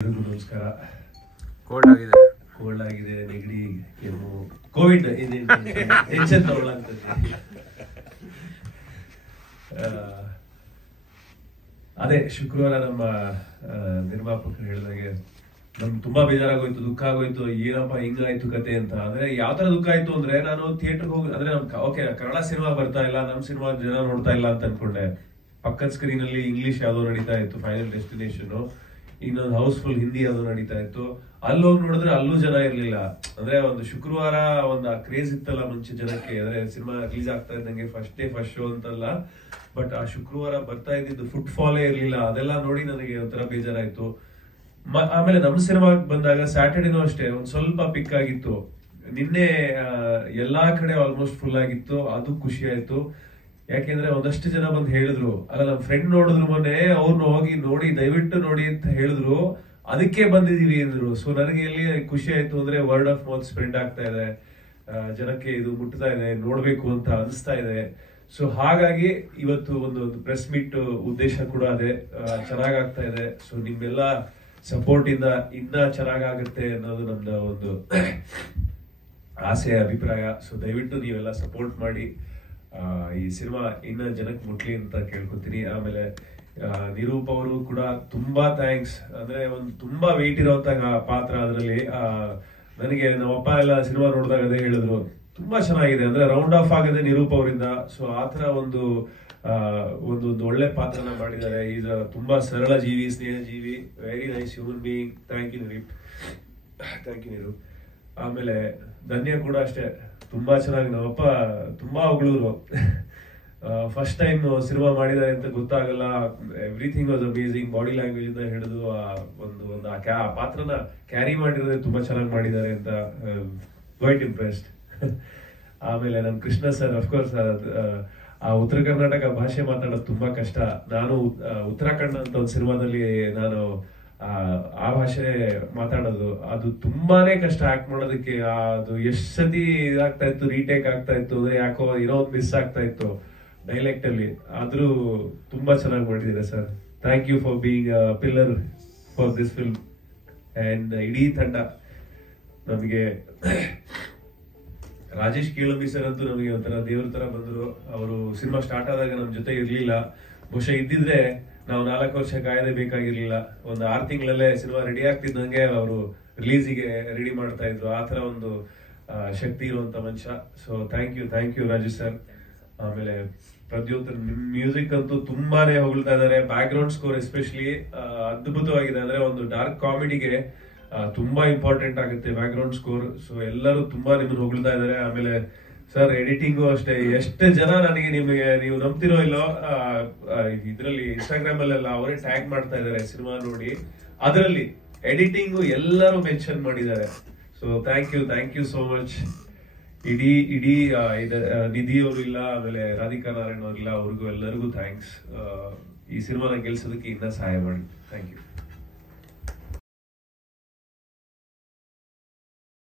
ನಮಸ್ಕಾರ. ಕೋಲ್ಡ್ ಆಗಿದೆ, ನೆಗಡಿ, ಕೆಮ್ಮು, ಕೋವಿಡ್ ಟೆನ್ಷನ್ ತಗೊಳ್ಳಂತದ್ದು. ಅದೇ ಶುಕ್ರವಾರ ನಮ್ಮ ನಿರ್ಮಾಪಕರು ಹೇಳಿದಾಗೆ ನಮ್ಗೆ ತುಂಬಾ ಬೇಜಾರಾಗೋಯ್ತು, ದುಃಖ ಆಗೋಯ್ತು. ಏನಪ್ಪ ಹಿಂಗಾಯ್ತು ಕತೆ ಅಂತ. ಅಂದ್ರೆ ಯಾವ ತರ ದುಃಖ ಆಯ್ತು ಅಂದ್ರೆ, ನಾನು ಥಿಯೇಟರ್ಗೆ ಹೋಗಿ ಅಂದ್ರೆ ಓಕೆ ಕನ್ನಡ ಸಿನಿಮಾ ಬರ್ತಾ ಇಲ್ಲ, ನಮ್ ಸಿನಿಮಾ ಜನ ನೋಡ್ತಾ ಇಲ್ಲ ಅಂತ ಅನ್ಕೊಂಡೆ. ಪಕ್ಕದ ಸ್ಕ್ರೀನ್ ಅಲ್ಲಿ ಇಂಗ್ಲಿಷ್ ಯಾವ್ದೋ ನಡೀತಾ ಇತ್ತು, ಫೈನಲ್ ಡೆಸ್ಟಿನೇಷನ್. ಇನ್ನೊಂದು ಹೌಸ್ಫುಲ್ ಹಿಂದಿ ಯಾವ್ದೋ ನಡೀತಾ ಇತ್ತು. ಅಲ್ಲಿ ಹೋಗಿ ನೋಡಿದ್ರೆ ಅಲ್ಲೂ ಜನ ಇರ್ಲಿಲ್ಲ. ಅಂದ್ರೆ ಒಂದು ಶುಕ್ರವಾರ ಒಂದು ಕ್ರೇಜ್ ಇತ್ತಲ್ಲ ಮುಂಚೆ ಜನಕ್ಕೆ, ಅಂದ್ರೆ ಸಿನಿಮಾ ರಿಲೀಸ್ ಆಗ್ತಾ ಇದ್ದಂಗೆ ಫಸ್ಟ್ ಶೋ ಅಂತಲ್ಲ, ಬಟ್ ಆ ಶುಕ್ರವಾರ ಬರ್ತಾ ಇದ್ದಿದ್ದು ಫುಟ್ ಫಾಲೇ ಇರ್ಲಿಲ್ಲ. ಅದೆಲ್ಲ ನೋಡಿ ನನಗೆ ಒಂಥರ ಬೇಜಾರಾಯ್ತು. ಆಮೇಲೆ ನಮ್ಮ ಸಿನಿಮಾಗೆ ಬಂದಾಗ ಸ್ಯಾಟರ್ಡೇನೂ ಅಷ್ಟೇ ಒಂದ್ ಸ್ವಲ್ಪ ಪಿಕ್ ಆಗಿತ್ತು. ನಿನ್ನೆ ಎಲ್ಲಾ ಕಡೆ ಆಲ್ಮೋಸ್ಟ್ ಫುಲ್ ಆಗಿತ್ತು, ಅದು ಖುಷಿ ಆಯ್ತು. ಯಾಕೆಂದ್ರೆ ಒಂದಷ್ಟು ಜನ ಬಂದು ಹೇಳಿದ್ರು, ಅಲ್ಲ ನಮ್ಮ ಫ್ರೆಂಡ್ ನೋಡಿದ್ರು ಮೊನ್ನೆ, ಅವ್ರನ್ನ ಹೋಗಿ ನೋಡಿ ದಯವಿಟ್ಟು ನೋಡಿ ಅಂತ ಹೇಳಿದ್ರು, ಅದಕ್ಕೆ ಬಂದಿದೀವಿ ಅಂದ್ರು. ಸೊ ನನಗೆ ಎಲ್ಲಿ ಖುಷಿ ಆಯ್ತು ಅಂದ್ರೆ ವರ್ಡ್ ಆಫ್ ಮೌತ್ ಸ್ಪ್ರೆಡ್ ಆಗ್ತಾ ಇದೆ, ಜನಕ್ಕೆ ಇದು ಮುಟ್ತಾ ಇದೆ, ನೋಡ್ಬೇಕು ಅಂತ ಅನಿಸ್ತಾ ಇದೆ. ಸೊ ಹಾಗಾಗಿ ಇವತ್ತು ಒಂದು ಪ್ರೆಸ್ ಮೀಟ್ ಉದ್ದೇಶ ಕೂಡ ಅದೇ, ಚೆನ್ನಾಗಾಗ್ತಾ ಇದೆ. ಸೊ ನಿಮ್ಮೆಲ್ಲ ಸಪೋರ್ಟ್ ಇಂದ ಇನ್ನ ಚೆನ್ನಾಗಾಗುತ್ತೆ ಅನ್ನೋದು ನಮ್ದ ಒಂದು ಆಸೆ, ಅಭಿಪ್ರಾಯ. ಸೊ ದಯವಿಟ್ಟು ನೀವೆಲ್ಲ ಸಪೋರ್ಟ್ ಮಾಡಿ, ಈ ಸಿನಿಮಾ ಇನ್ನ ಜನಕ್ಕೆ ಮುಟ್ಲಿ ಅಂತ ಕೇಳ್ಕೊತೀನಿ. ಆಮೇಲೆ ನಿರೂಪ್ ಅವರು ಕೂಡ ತುಂಬಾ ಥ್ಯಾಂಕ್ಸ್. ಅಂದ್ರೆ ಒಂದು ತುಂಬಾ ವೆಯ್ಟ್ ಇರೋಂತ ಪಾತ್ರ ಅದರಲ್ಲಿ. ನನಗೆ ನಮ್ಮಪ್ಪ ಎಲ್ಲ ಸಿನಿಮಾ ನೋಡಿದಾಗ ಅದೇ ಹೇಳಿದ್ರು, ತುಂಬಾ ಚೆನ್ನಾಗಿದೆ, ಅಂದ್ರೆ ರೌಂಡ್ ಆಫ್ ಆಗದೆ ನಿರೂಪ್ ಅವರಿಂದ. ಸೊ ಆತರ ಒಂದು ಒಳ್ಳೆ ಪಾತ್ರನ ಮಾಡಿದ್ದಾರೆ. ಈಗ ತುಂಬಾ ಸರಳ ಜೀವಿ, ಸ್ನೇಹ ಜೀವಿ, very nice human being. Thank you Nirup, thank you Nirup. ಆಮೇಲೆ ಧನ್ಯ ಕೂಡ ಅಷ್ಟೇ, ತುಂಬಾ ಚೆನ್ನಾಗಿ ನಮ್ಮಪ್ಪ ತುಂಬಾ ಹೊಗಳಿದ್ರು. ಫಸ್ಟ್ ಟೈಮ್ ಸಿನಿಮಾ ಮಾಡಿದ್ದಾರೆ ಅಂತ ಗೊತ್ತಾಗಲ್ಲ, everything was amazing. Body language ಇಂದ ಹಿಡಿದು ಆ ಪಾತ್ರನ ಕ್ಯಾರಿ ಮಾಡಿರೋದೇ ತುಂಬಾ ಚೆನ್ನಾಗಿ ಮಾಡಿದ್ದಾರೆ ಅಂತ, ಕ್ವೈಟ್ ಇಂಪ್ರೆಸ್ಡ್. ಆಮೇಲೆ ನಮ್ ಕೃಷ್ಣ ಸರ್, ಅಫ್ಕೋರ್ಸ್ ಆ ಉತ್ತರ ಕರ್ನಾಟಕ ಭಾಷೆ ಮಾತಾಡೋದು ತುಂಬಾ ಕಷ್ಟ. ನಾನು ಉತ್ತರಾಖಂಡ ಅಂತ ಒಂದು ಸಿನಿಮಾದಲ್ಲಿ ನಾನು ಆ ಭಾಷೆ ಮಾತಾಡೋದು, ಅದು ತುಂಬಾನೇ ಕಷ್ಟ ಆಕ್ಟ್ ಮಾಡೋದಕ್ಕೆ. ಅದು ಎಷ್ಟ್ ಸತಿ ಇದಾಗ್ತಾ ಇತ್ತು, ರೀಟೇಕ್ ಆಗ್ತಾ ಇತ್ತು, ಅಂದ್ರೆ ಯಾಕೋ ಏನೋ ಒಂದು ಮಿಸ್ ಆಗ್ತಾ ಇತ್ತು ಡೈಲೆಕ್ಟ್ ಅಲ್ಲಿ. ಆದ್ರೂ ತುಂಬಾ ಚೆನ್ನಾಗಿ ಮಾಡಿದ್ದೀರಾ sir. Thank you for being pillar for this film. And ಇಡೀ ತಂಡ, ನಮಗೆ ರಾಜೇಶ್ ಕೇಳಂಬಿ ಸರ್ ಅಂತೂ ನಮಗೆ ಒಂಥರ ದೇವ್ರ ತರ ಬಂದ್ರು. ಅವರು ಸಿನಿಮಾ ಸ್ಟಾರ್ಟ್ ಆದಾಗ ನಮ್ ಜೊತೆ ಇರ್ಲಿಲ್ಲ. ಬಹುಶಃ ಇದ್ದಿದ್ರೆ ನಾವು 4 ವರ್ಷ ಕಾಯದೇ ಬೇಕಾಗಿರ್ಲಿಲ್ಲ. ಒಂದು 6 ತಿಂಗಳಲ್ಲೇ ಸಿನಿಮಾ ರೆಡಿ ಆಗ್ತಿದ್ದಂಗೆ ಅವರು ರಿಲೀಸಿಗೆ ರೆಡಿ ಮಾಡ್ತಾ ಇದ್ರು. ಆತರ ಒಂದು ಶಕ್ತಿ ಇರುವಂತ ಮನುಷ್ಯ. ಸೊ ಥ್ಯಾಂಕ್ ಯು ರಾಜೇಶ್ ಸರ್. ಆಮೇಲೆ ಪ್ರದ್ಯೋತ್ ಮ್ಯೂಸಿಕ್ ಅಂತೂ ತುಂಬಾನೇ ಹೊಗಳ್ತಾ ಇದಾರೆ. ಬ್ಯಾಕ್ ಗ್ರೌಂಡ್ ಸ್ಕೋರ್ ಎಸ್ಪೆಷಲಿ ಅದ್ಭುತವಾಗಿದೆ. ಅಂದ್ರೆ ಒಂದು ಡಾರ್ಕ್ ಕಾಮಿಡಿಗೆ ತುಂಬಾ ಇಂಪಾರ್ಟೆಂಟ್ ಆಗುತ್ತೆ ಬ್ಯಾಕ್ ಗ್ರೌಂಡ್ ಸ್ಕೋರ್. ಸೊ ಎಲ್ಲರೂ ತುಂಬಾ ನಿಮ್ಮನ್ನು ಹೊಗಳ್ತಾ ಇದಾರೆ. ಆಮೇಲೆ ಸರ್ ಎಡಿಟಿಂಗು ಅಷ್ಟೇ, ಎಷ್ಟು ಜನ ನನಗೆ ನೀವು ನಂಬ್ತಿರೋ ಇಲ್ಲೋ, ಇದ್ರಲ್ಲಿ ಇನ್ಸ್ಟಾಗ್ರಾಮ್ ಅಲ್ಲೆಲ್ಲ ಅವರೇ ಟ್ಯಾಗ್ ಮಾಡ್ತಾ ಇದಾರೆ ಸಿನಿಮಾ ನೋಡಿ. ಅದರಲ್ಲಿ ಎಡಿಟಿಂಗು ಎಲ್ಲರೂ ಮೆನ್ಷನ್ ಮಾಡಿದ್ದಾರೆ. So thank you so much. ಇಡೀ ನಿಧಿ ಅವರು ಇಲ್ಲ, ಆಮೇಲೆ ರಾಧಿಕಾ ನಾರಾಯಣ್ ಅವ್ರಿಲ್ಲ, ಅವ್ರಿಗೂ ಎಲ್ಲರಿಗೂ ಥ್ಯಾಂಕ್ಸ್. ಈ ಸಿನಿಮಾನ ಗೆಲ್ಸೋದಕ್ಕೆ ಇನ್ನ ಸಹಾಯ ಮಾಡಿ. Thank you.